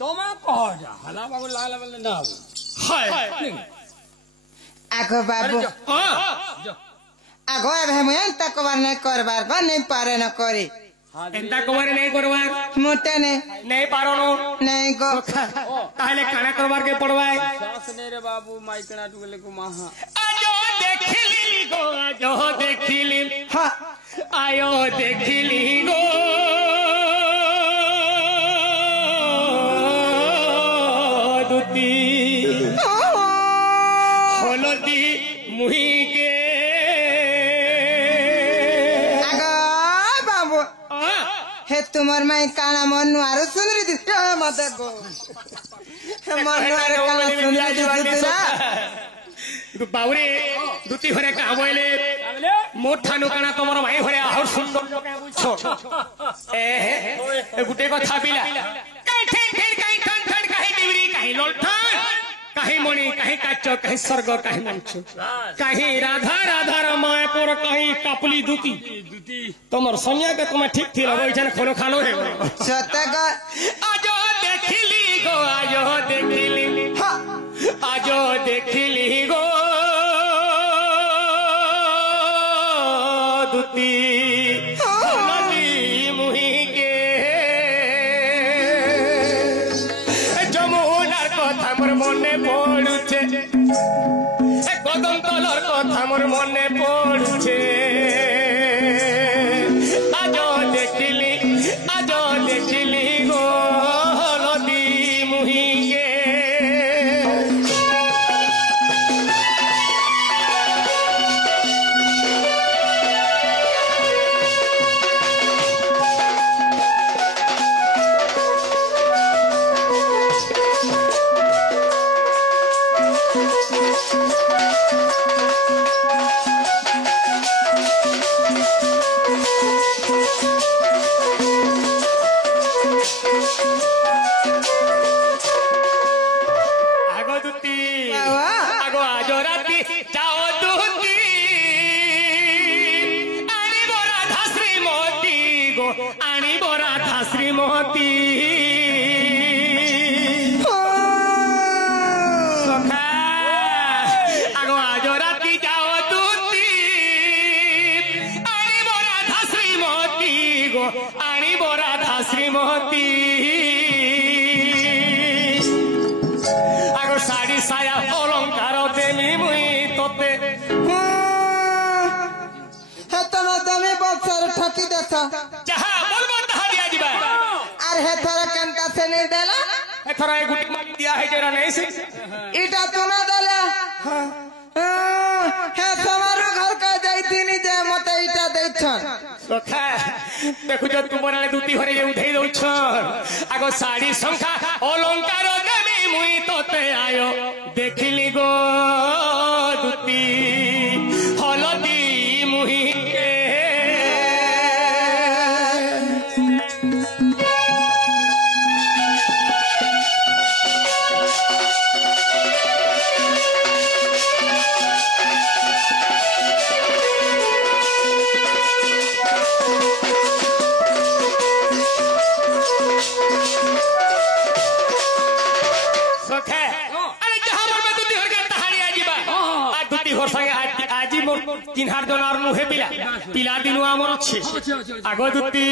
তোমা কহ যা হলা বাবু লাগলা বলে না হায় আগো বাবু আগো এবে মুই এন্তা কবার নাই করবার গো নাই পারে না করে এন্তা কবার নাই করবার মোটে নাই পারনো নাই গো তাহলে কানা করবার কে পড়বাই শ্বাস নেই রে বাবু মাইকনা টুকলে কো মাহা আজো দেখিলি গো আজো দেখিলি হ্যাঁ আয়ো দেখিলি গো দুতি হলদি মুহিকে আগো বাবু হে তোমার মাই কানা মনু আর সুন্দরী দিতে মতে গো মনু আর কানা সুন্দরী দিতে বাউরে দুতি ঘরে কা বইলে মোঠানু কানা তোমার মাই ঘরে আহর সুন্দর লোকে বুঝছো গুটে কথা পিলা কাই ঠেন ঠেন কাই ঠন ঠন কাই ডিবরি কাই ললঠান কাহি মণি কাহি কাচ কাহি স্বর্গ কাহি মঞ্চ কাহি রাধা রাধা মায়াপুর কাহি কাপুলি দুতি তোমার সনিয়া কে তুমি ঠিক থিল বইছান খোলো খালো হে সতে গো আজো দেখিলি গো আজো দেখিলি আজো দেখিলি গো দুতি হলদি মুহিকে যমুনার কথা মোর মনে পড়ুছে কদম তলর কথা মোর মনে পড়ুছে আজো দেখিলি গো হলদি মুহিকে শ্রীমতী সখা আগো আজ রাতি যাও দুতি আনিব রাধা শ্রীমতী গো আনিব রাধা শ্রীমতী আগো শাড়ি সায়া অলঙ্কার দেমি মুই তোতে হে তোমা তুমি বছর ঠকি দেছ যাহা বলবো তাহা দিয়া ଯିବା আর হে থর কেনটা সে নেই দেলা এথর এই গুটি মাটি দিয়া হে জরা নেই সে ইটা তুমি দেলা হে তোমার ঘর কা যাইতিনি যে মতে ইটা দেইছন সখা দেখুছ তোমার দুতি ঘরে উঠেই দউছ আগো শাড়ি সংখ্যা অলঙ্কার দেবি মুই তোতে আয় দেখিলি গো দুতি হলদি মুহিকে চিনহার জনার মুহে পিলা দিনু আমার আছে আগ দুতি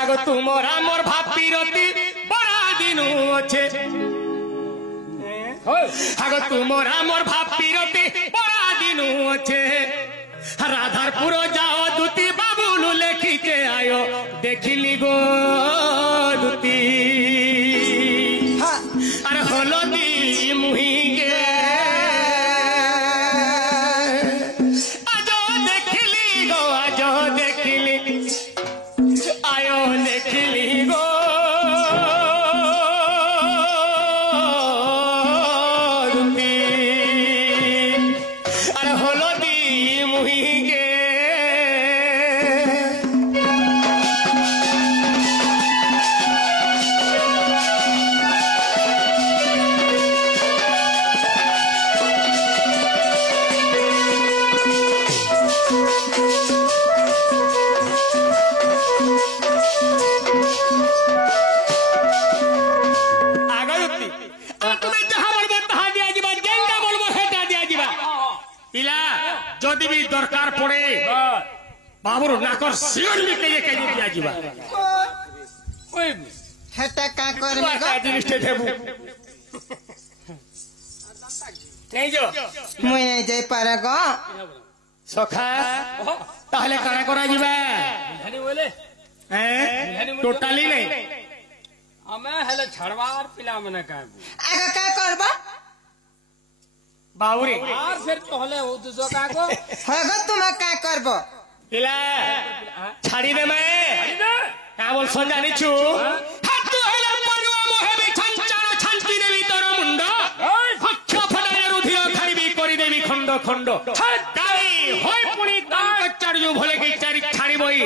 আগ তুমর আমার ভাব বিরতি বড় দিনু আছে আগ তুমর আমার ভাব বিরতি বড় দিনু আছে রাধারপুর যাও দুতি বাবুলু লেখিকে আয় দেখিলি গো দুতি আর হলদি মুহিকে दरकार पड़े बाबूर नाकर सिर निकले कहीं दिया जीवा ओए हेटा का करबे गो जिनिसटे देबू नहीं जो मुई नहीं जाई पारे गो सखा ताहले काना करा जीवा हनी बोले हैं टोटली नहीं हमें हेले छड़वार पिला मने का आगे का करबो बाबूरे और फिर तोहले हो दूसरा का को हगो तुम का करबो पिला छाड़ी दे मैं क्या बोल सो जानी छु हाथ तो हेला पड़वा मोहे बे छंचारो छंती देवी तोर मुंडा हक्ष फटाए रुधिर खाइबी करी देवी खंड खंड काई होय पुनी तांकचार्य भले के चारि छाड़ी बई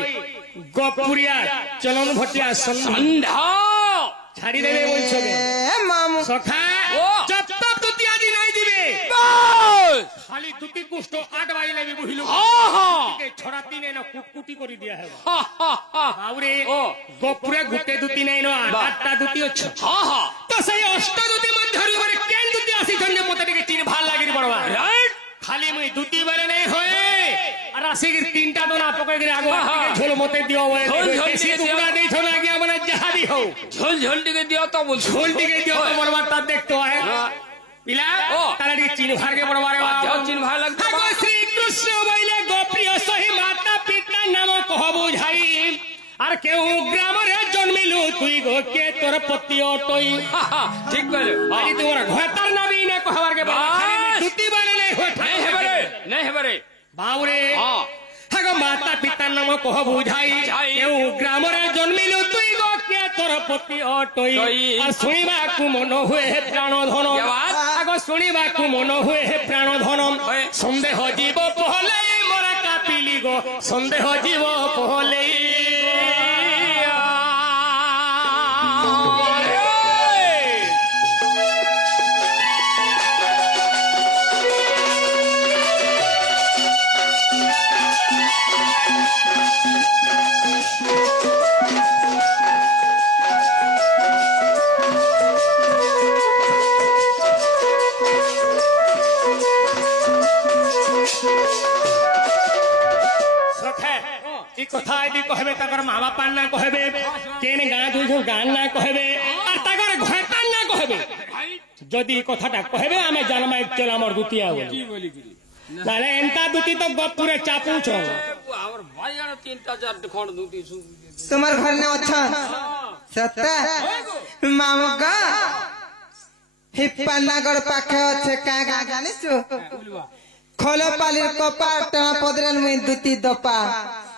गोपुरिया चलन भटिया संधा छाड़ी देवे बोलछो ए मामू सखा ओ। जब तक दुती आदि नहीं दिबे खाली दुती कुष्ट 8 बाई लेबी बुहिलु के छोरा तीने न कुटकुटी करी दिया है बाबूरे ओ। गोपुरे गुटे दुती नहीं न 8टा दुती अछि हां हां तो सही 8 दुती मध्यरी बारे केन दुती आसी जन्ने मते के चिन भाल लागिर बड़वा राइट खाली मुई दुती बारे नहीं होए और आसी गिर 3टा दोना पकड़ के आगो के झोल मते दियो झोल होए झोल देसी दियो। टुकड़ा नहीं छोना गया मने जहादी हो झोल झोल के दिया तो बोल झोल टिके दियो तो बड़वा देखतो है पिला ओ। तारे चिन भार के बड़वा रे जाओ चिन्ह भाई लगता आगो श्री कृष्ण बोले गोप्रिय सही माता पिता नाम कह बुझाई আর কেউ গ্রামরে জন্মিলু তুই গো কে তোর পতি অটই ठीक बोले আজি তোর ঘটার নাবি না কহবার কে বাস। দুটি বারে নাই नहीं है बरे नहीं है बरे বাউরে हां হাগো মাতা পিতার নাম কহ বুঝাই যাই। কেউ গ্রামরে জন্মিলু তুই গো কে তোর পতি অটই তই। আর শুনিবাকু মন হুয়ে প্রাণ ধন क्या बात? আগো শুনিবাকু মন হুয়ে প্রাণ ধন হয়। সন্দেহ জীব পহলে মোরা কাপিলি গো সন্দেহ জীব পহলে কথা আদি কহবে তাকর মা বাপার না কহবে কেন গাঁ দুইছো গান না কহবে আর তাকর ঘটার না কহবে যদি কথাটা কহবে আমি জানমাই চল আমার দুতিয়া বলি की बोली की নালে এন্তা দুতি তো গপুরে চাপুছ और भाई यार 3-4 खंड दूती सु তোমার ঘর না অছা সত্য মামু গো হিপ্পানাগর পাখে আছে কা গা জানিছু খোলে পালির কপার টানা পদরেন মুই দুতি দপা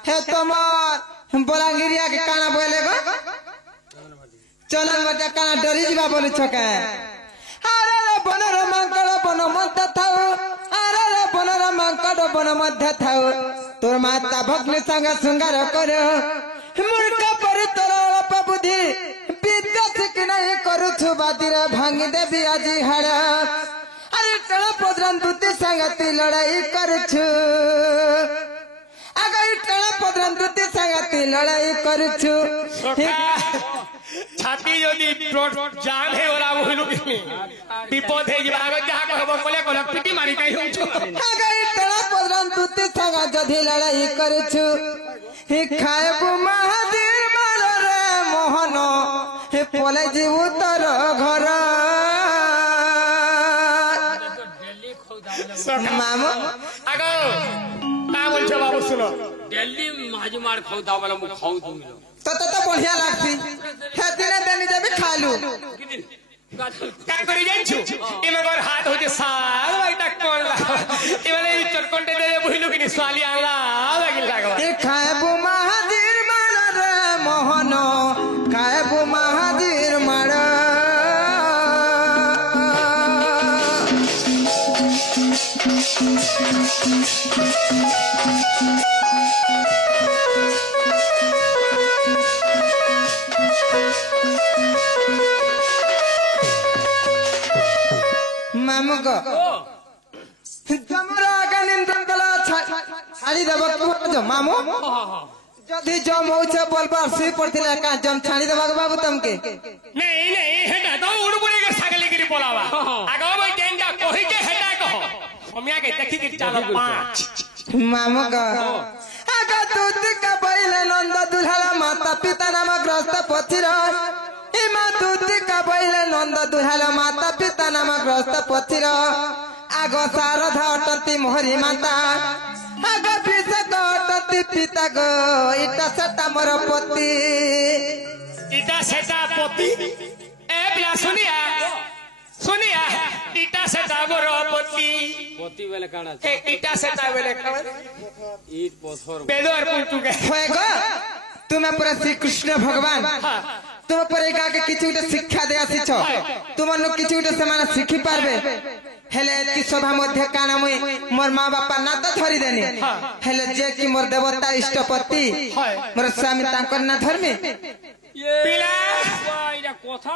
হে তোমার বলাঙ্গিরিয়া কে কানা বলে গো চলন মতে কানা ডরি যাবা বলছ কে আরে রে বনর মাঙ্কড় বন মধ্যে থাও আরে রে বনর মাঙ্কড় বন মধ্যে থাও তোর মাতা ভগ্নি সঙ্গ শৃঙ্গার করো মূর্খ পরি তোর অল্প বুদ্ধি বিদ্যা শিখি নাই করুছু বাদিরে ভাঙি দেবি আজি হাড় আরে টল পদ্রন দুতি সঙ্গতি লড়াই করছু আগাই টল পদ্রন দুতি সঙ্গতি লড়াই করছু ছাতি যদি জান হে ওরা বহিলু বিপদ হে যাবা আগে যাহা কহব কলে কলে পিটি মারি কাই হউছ আগাই টল পদ্রন দুতি সঙ্গ যদি লড়াই করছু হে খায়বু মহাদীর মালরে মোহন হে পলে জীবু তোর ঘর दिल्ली खोदा मामू আগো তা বলছো বাবু শুনো दिल्ली माजी मार खोदा वाला मु खाऊ दूंगा तो बढ़िया लागती हे दिने देनी देबी खालू काय करी जाइछु इमगर हात होते साल बाइटा कोला इमले चटकोंटे दे बहिलु कि स्वाली आला लागिल लागवा ए खायबु महादीर मार रे मोहन खायबु महादीर मार मामू गो जमरा आगे निंदन दला छाड़ी देबो तू मामू যদি জম হচ্ছে বলবার শুই পড়তিলা কা জম ছাড়ি দেবা বাবু তমকে नहीं नहीं हेटा तो उड़बुड़ी के सागली गिरी बोलावा आगो भाई केंगा कहि के हेटा कहो हमिया के देखि के चाल 5 मामू का आगा दूध का बैले नंद दुल्हा माता पिता नाम ग्रस्त पथिर इमा दूध का बैले नंद दुल्हा माता पिता नाम ग्रस्त पथिर आग शारदा अटंती मोहरी माता आग विषेक अटंती पिता गो इटा सेटा मोर पति इटा सेटा पति ए बिला सुनिया इटा सेटा मोर पति पति बेले काना ए इटा सेटा बेले काना ईट पत्थर बेदर पुतु के होएगो तुम्हें पूरा श्री कृष्ण भगवान तुम पर एक आगे किसी उठे शिक्षा दे आसीछ तुम लोग किसी उठे समाना शिखी पारबे हेले एति सभा मध्य काना मुई मोर माँ बापा ना तो धरी देनी हेले जे कि मोर देवता इष्टपति मोर स्वामी तांकर ना धर्मी पिला এটা কথা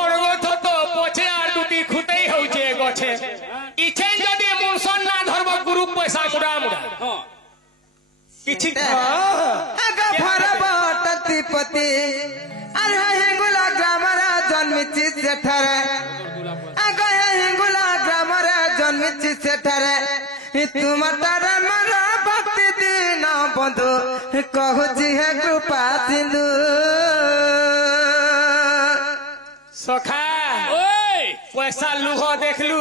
অরগথ তো পছে আর দুটি খুতেই হউছে গছে ইছে যদি মুসন না ধর্ম গুরু পয়সা কুড়া মুড়া হ্যাঁ কিছু आगे भरबटति पति अरे हिंगुला ग्रामर जन्मिछि सेठरे आगे हिंगुला ग्रामर जन्मिछि सेठरे तुम तारा मर भक्ति दीन बंधु कहूछि हे कृपा सिंधु সখা ওই পয়সা লুহ দেখলু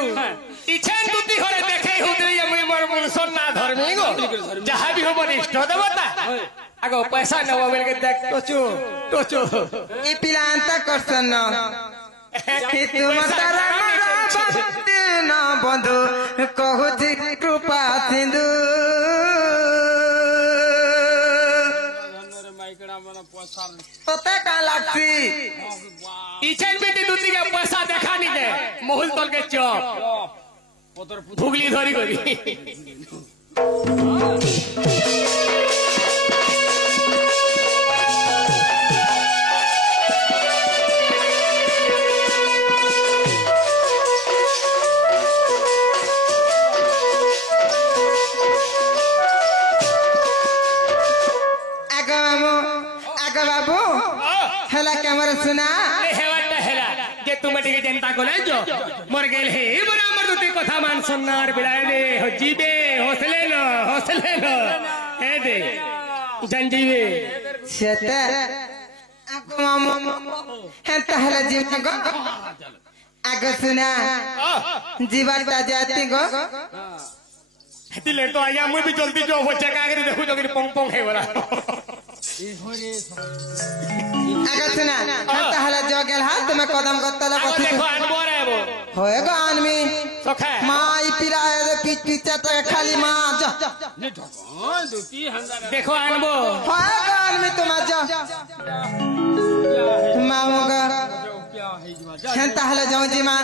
ইছে দুটি ঘরে দেখে হুদরি আমি মোর মুসন না ধর্মী গো যাহা বি হব ইষ্ট দেবতা আগ পয়সা নেব বলকে দেখ টোচো ई पिलांता करसन तुम तारा मर भक्ति दीन बंधु कहूछि कृपा सिंधु ধন্যরে মাইকড়া মানে পছার তোতে का लागसी ইছেন বেটি দুটি কে পয়সা দেখানি কে মহুল তল কে চপ পতর ভুগলি ধরি করি आगे बाबू हेला कैमरा सुना हेला जे तुम टिके चिंता को जो मर गेल हे बड़ा मर दुती कथा मान सुननार बिलाए दे हो जीबे हौसले न हे दे जंजीबे सेते आगो मामू हेंता हेला जीवन गो आगे सुना जीवन ता जाती गो दिले तो आया मुई भी जल्दी जो हो चका कर देखो जो पंग पंग है बड़ा आगे सुना हेंता हेला जो गेल हाथ तुम्हें कदम गत्तला अब कथि देखो अनबो रे वो होएगा आनमी सखा माई पिराए रे पीठ पीछे तो खाली मां जा নে ঢকন দুটি হাজার देखो अनबो होएगा आनमी तुम जा मामू का क्या है जीवा हेंता हेला जाऊं जी मां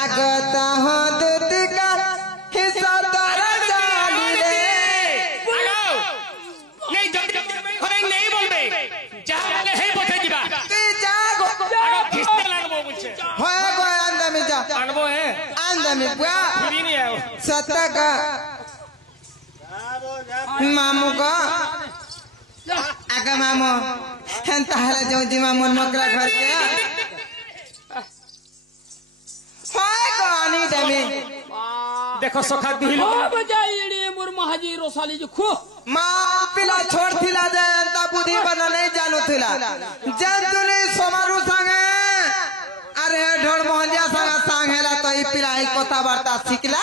आगता हो दूती का हिस्सा तारा जाली रे आगो नहीं जल्दी अरे नहीं बोलबे जहां है बोथे जीवा तू जागो आगो खिस्ते लागबो बुझे होएगा अंदर में जा अनबो है अंदर में बुआ फ्री नहीं है सत्ता का मामू का आगे मामू हेंता हेला जाऊं जी मां मन मकरा घर के होएगा आनी दमी देखो सखा दुहिलो बजाई रे मोर महाजी रोसाली जो खो माँ पिला छोड़ थिला जे अंता बुद्धि बना नहीं जानू थिला जन तुनी समारू संगे अरे ढोल मोहनिया संगे सांगेला तो ई पिला ई कथा वार्ता सिखला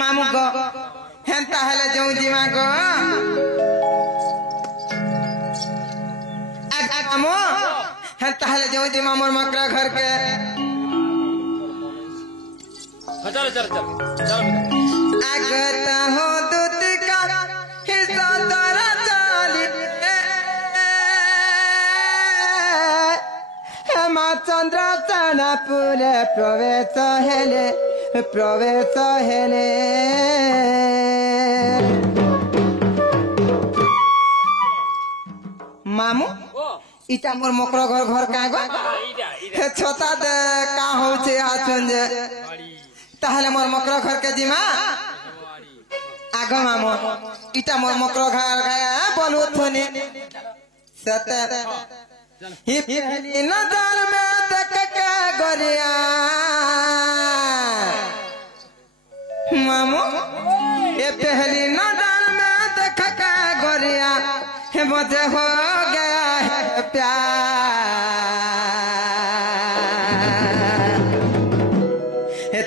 मामू गो हेंता हेले जाऊं जीवा गो आमो हेंता हेले जाऊं जीवा मोर मकरा घर के चल चल चल चल आगता हो दूत का हिस्सा तारा चाली हेमा चंद्र चनापुर प्रवेश हेले मामू इटा मोर मकरो घर घर का गो हे छोटा दे का होचे आचन जे ताहले मोर मकरो घर के जिमा आगो मामो इटा मोर मकरो घर गया बोलू थने सते ही नजर में देख के गोरिया मामो मुझे हो गया है प्यार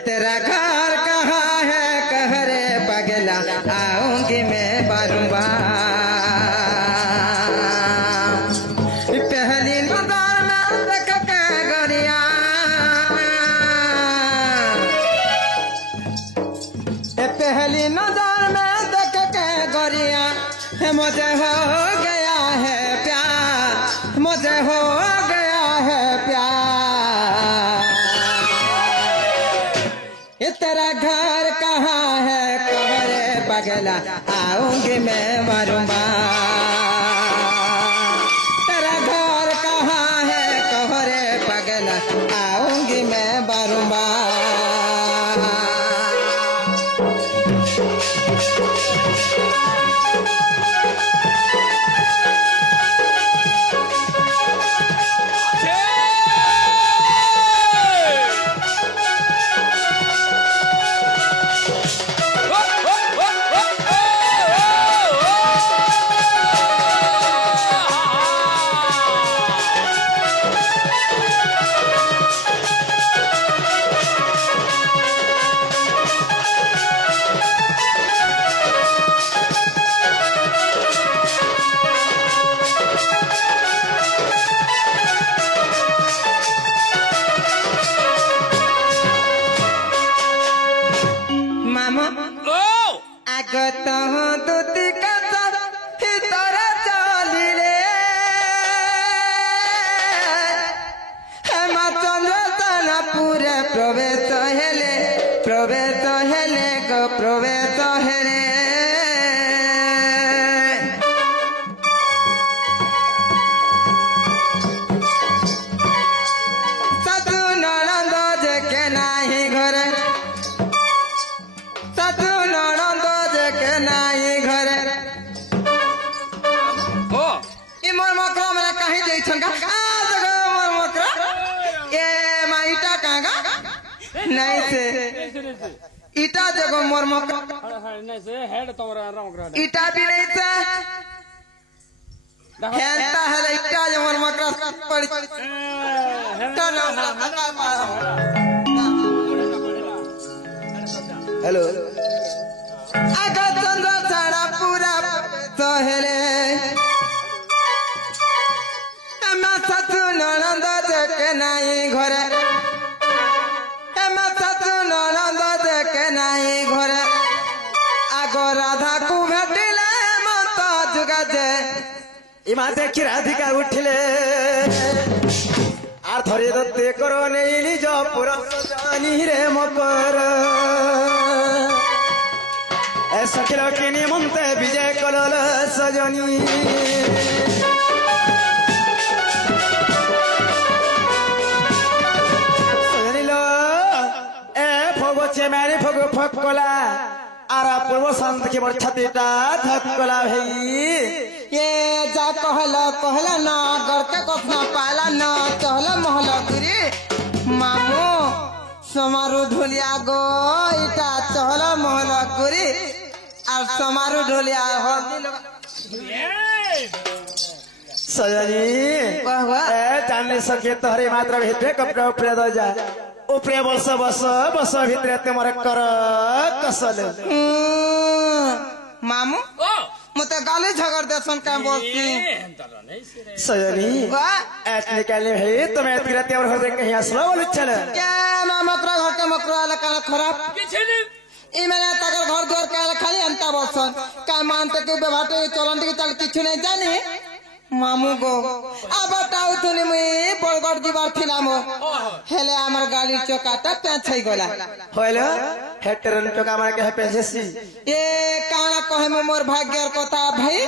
तेरा घर कहाँ है कह रे पगला आऊंगी मैं बार पहली नजर में देख के गोरिया पहली नजर में देख के गोरिया मुझे हो गया है प्यार मुझे हो गया है प्यार ये तेरा घर कहाँ है कह रे पगला आऊंगी मैं बारंबार तेरा घर कहाँ है कह रे पगला आऊंगी मैं बारंबार আগত দুতি কথা ভিতরে চলিলে হেমচন্দ্র তানাপুরে প্রবেশ হেলে গো প্রবেশ হেলে সাধু ননন্দ যে কে নাহি ঘরে সাধু ননন্দ के नाई घरे ओ ई मोर मकरा मने कहीं जई छन का आ जगह मोर मकरा ए माईटा कागा नहीं से ईटा जगह मोर मकरा नहीं से हेड तोरा रमकरा ईटा भी नहीं से हेलता है ईटा जो मोर मकरा पड़ हेलो আগত চন্দ্র ছাড়া পুরা তহেরে এমা সাধু ননন্দ দেখে নাই ঘরে এমা সাধু ননন্দ দেখে নাই ঘরে আগ রাধাকু ভেটিলে মত যুগাজে ইমা দেখি রাধিকা উঠিলে আর ধরে দত্তে করো নেই নিজ পুরা জানি রে মকর सखिल के निमंत विजय कलल सजनी सजनील ए फगो चेमारी फगो फकला आरा पूर्व शांत की मोर छातीटा धक्कला भई ये जा कहला ना गरके कखना पाला ना चहला महला गिरी मामू समारू ढोलिया गो इटा चहला महला गिरी আর समारू ढोलिया सजनी जाने सके तोहरे मात्र भितरे कपड़ा उपरे दो जा उपरे बस बस बस भितरे तुमर कर कसल मामू मते गाली झगड़ देसन का बोलती सजनी ऐस निकाले है तुम्हें तिरते और होदे कहीं असला बोल चल क्या मामकरा घर के मकरा लका खराब किछनी ई मैंने तगर घर द्वार के खाली अंता बसन का मानते के बेभाटे चलन के चल किछु नहीं जानी मामू गो आ बताउ थने मुई बड़गड़ जीवार थिला मो हेले हमर गाड़ी चौकाटा पेछई गला होइलो हेटरन चौका मार के पेछसी ए काना कहे में मोर भाग्यर कथा भाई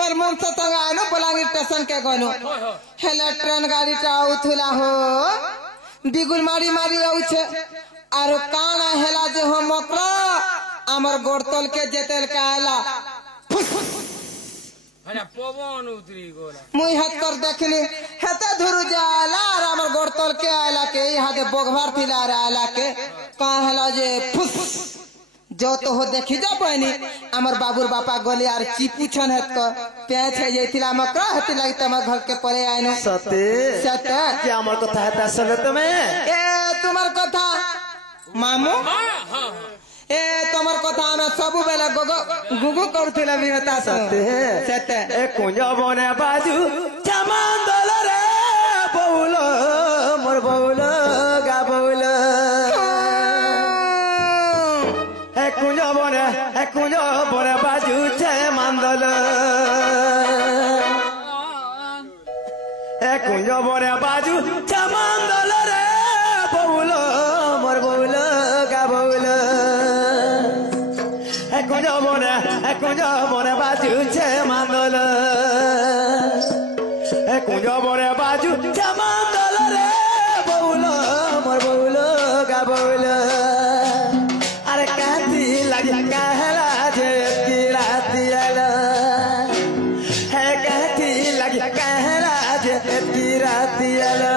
मोर मन से संग आनो बलांगीर स्टेशन के गनो हेले ट्रेन गाड़ी टा उथला हो बिगुल मारी मारी आउछे आरो काना हेला जे हम मकरा हमर गोड़तल के जेतेल का आला अरे पवन उतरी गोला मुई हाथ कर देखली हेते धुरु जाला और हमर गोड़तल के आला के यहाँ दे बोगभार थिला रे आला के का हेला जे फुस जो तो हो देखी जा बहनी हमर बाबूर बापा गले आर चिपू छन हत को पेच है जैथिला मकरा हति लागि तम घर के परे आइनो सते सते कि हमर कथा है सुन तुम्हें ए तुमर कथा मामू ए तुमर कथा में सब बेला गुगु करथिला बिरता सते सते ए कुंज बने बाजू चमंदल रे बौल मोर बौल गा बौल ए कुंज बने बाजू चमंदल ए कुंज बने बाजू चमंदल रे बौल मोर बौल गा बौल ए कुंज बने बाजू चमंदल ए कुंज बने बाजू चमंदल रे बौल मोर बौल गा बौल अरे काती लगी कहला जे की राती आला है काती लगी कहला जे की राती आला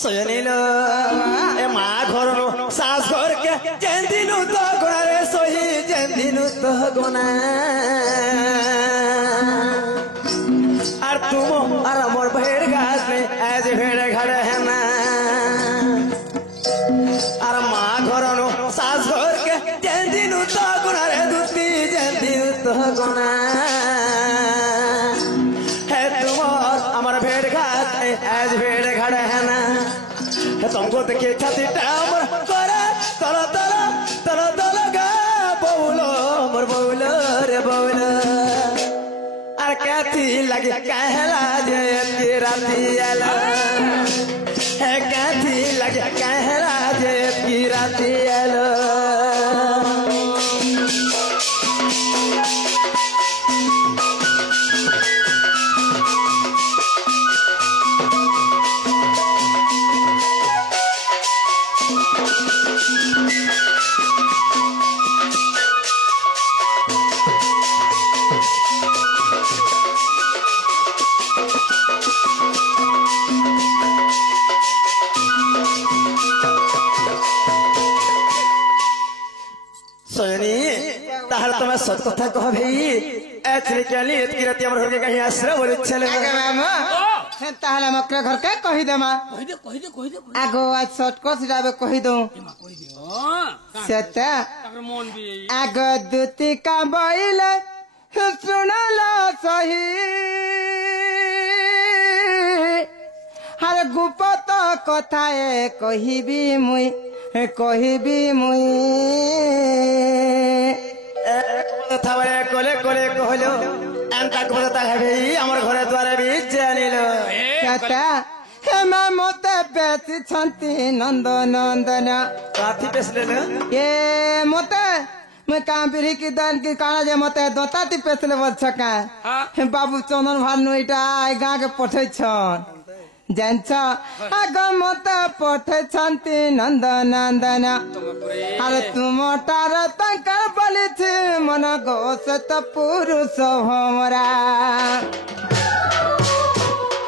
सोयनीलो ए मा घरनो सास घर के जेंदिनु तो गुना रे सोही जेंदिनु तो गुना और तुम और मोर भेड़ घास में आज भेड़ घर है ना और मा घरनो सास घर के जेंदिनु तो गुना रे दुती जेंदिनु तो गुना है तुम और हमार भेड़ घास में आज भेड़ घर है ना तुमको देखिए छाती टामर करे तला तला तला तला गा बौलो मोर बौलो रे बौलो अरे काती लगी कहला जे की राती आला है काती लगी कहला जे की राती आला सोनी ताहर तुम्हें सत कथा कह भाई एथरे केली एतकी राती हमर घर के कहीं आश्रय बोले चले आगे मामा हे ताहला मकरा घर के कहि देमा कहि दे आगो आज शॉर्टकट जाबे कहि दो सता ताकर मन भी आगो दुती का बइले सुनला सही हर गुपत कथाए कहिबी मुई কথা বলে কোলে কোলে কহলো এন্তা কথা है भाई हमर घरे द्वारे भी जानिलो सता हे मा मते बेसी छंती नंद नंदन काथी पेसले न ए मते मैं काम बिरी की दान की काना जे मते दोता ती पेसले बल छका बाबू चंदन भानु इटा आइ गा के पठै छन जान्छ आग मते पठै छन्ती नंद नंदन अरे तुम तार तंकर बलि थी मन घोष त पुरुष हमरा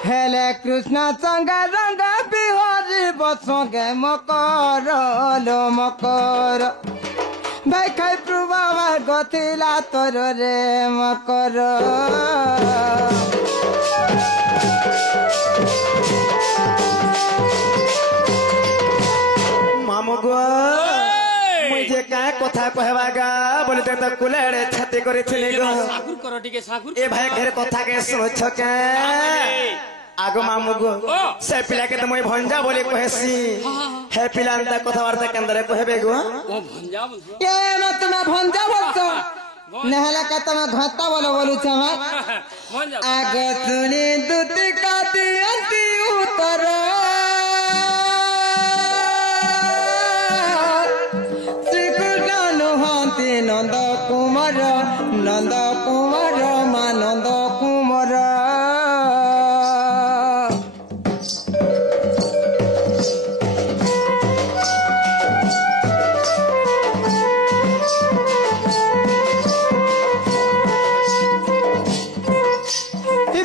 हेले कृष्ण संग रंग बिहारी बसोगे मकर लो मकर भाई खाई प्रभाव गथिला तोर रे मकर मामू गो मुझे का कथा कहवागा बोले तो कुलेड़े छाती करी थिली गो सागुर करो टिके सागुर ए भाई घर कथा के सुनछ के आगो मामू गो से पिला के तो मैं भंजा बोले कहसी হে পিলান্তা কথাবার্তা কেন্দ্রে কহেবে গো वो भंजा बोल ये मैं तुम्हें भंजा बोलतो नहला का तुम्हें घाटा बोलू चमा भंजा आगे सुनी दुति का दियंती उतर श्री कृष्ण हंती नंद कुमार मा नंद कुमार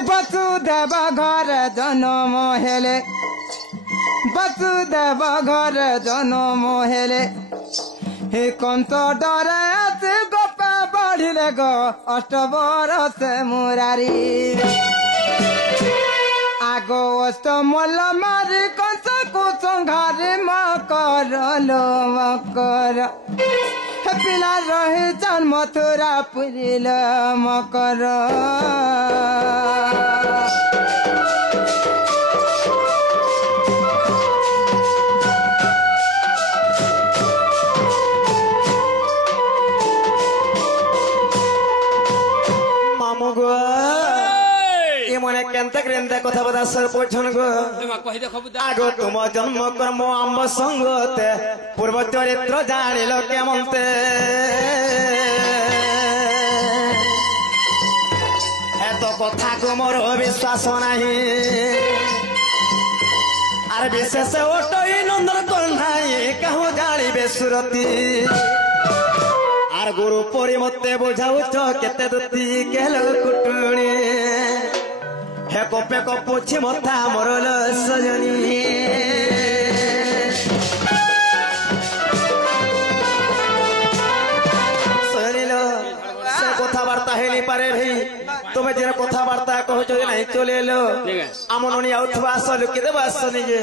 बसुदेव घर जन्म हेले बसुदेव घर जन्म हेले हे कंस डरे आसे गोपा बढ़िले गो अष्टबर से मुरारी आगो अष्ट मल्ल मारी कंस को संघारे मकर पिला रहे जन मथुरा पुरिल मकर मामू गो ये मने केंता क्रेंता কথা বদা সর পছন গো तुम्हें कही देखो बुदा আগো তুম জন্ম কর্ম আম্ব সঙ্গতে পূর্ব চরিত্র জানিল কেমনতে এত কথা মোর বিশ্বাস নাই আর বিশেষ ওটই নন্দন কন্যাই কাহু জানিবে সুরতি আর গুরু পরি মতে বুঝাউছ কেতে দুতি কেল কুটুনি হে কপে কপুছি মথা মরল সজনী শুনিল সে কথাবার্তা হেলি পারে ভাই তুমি যে কথাবার্তা কହୁଛ যে নাই চলে এলো আমননি আউথবা আসল কে দেবা আসনি যে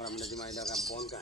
हमने जमाई लगा बोल का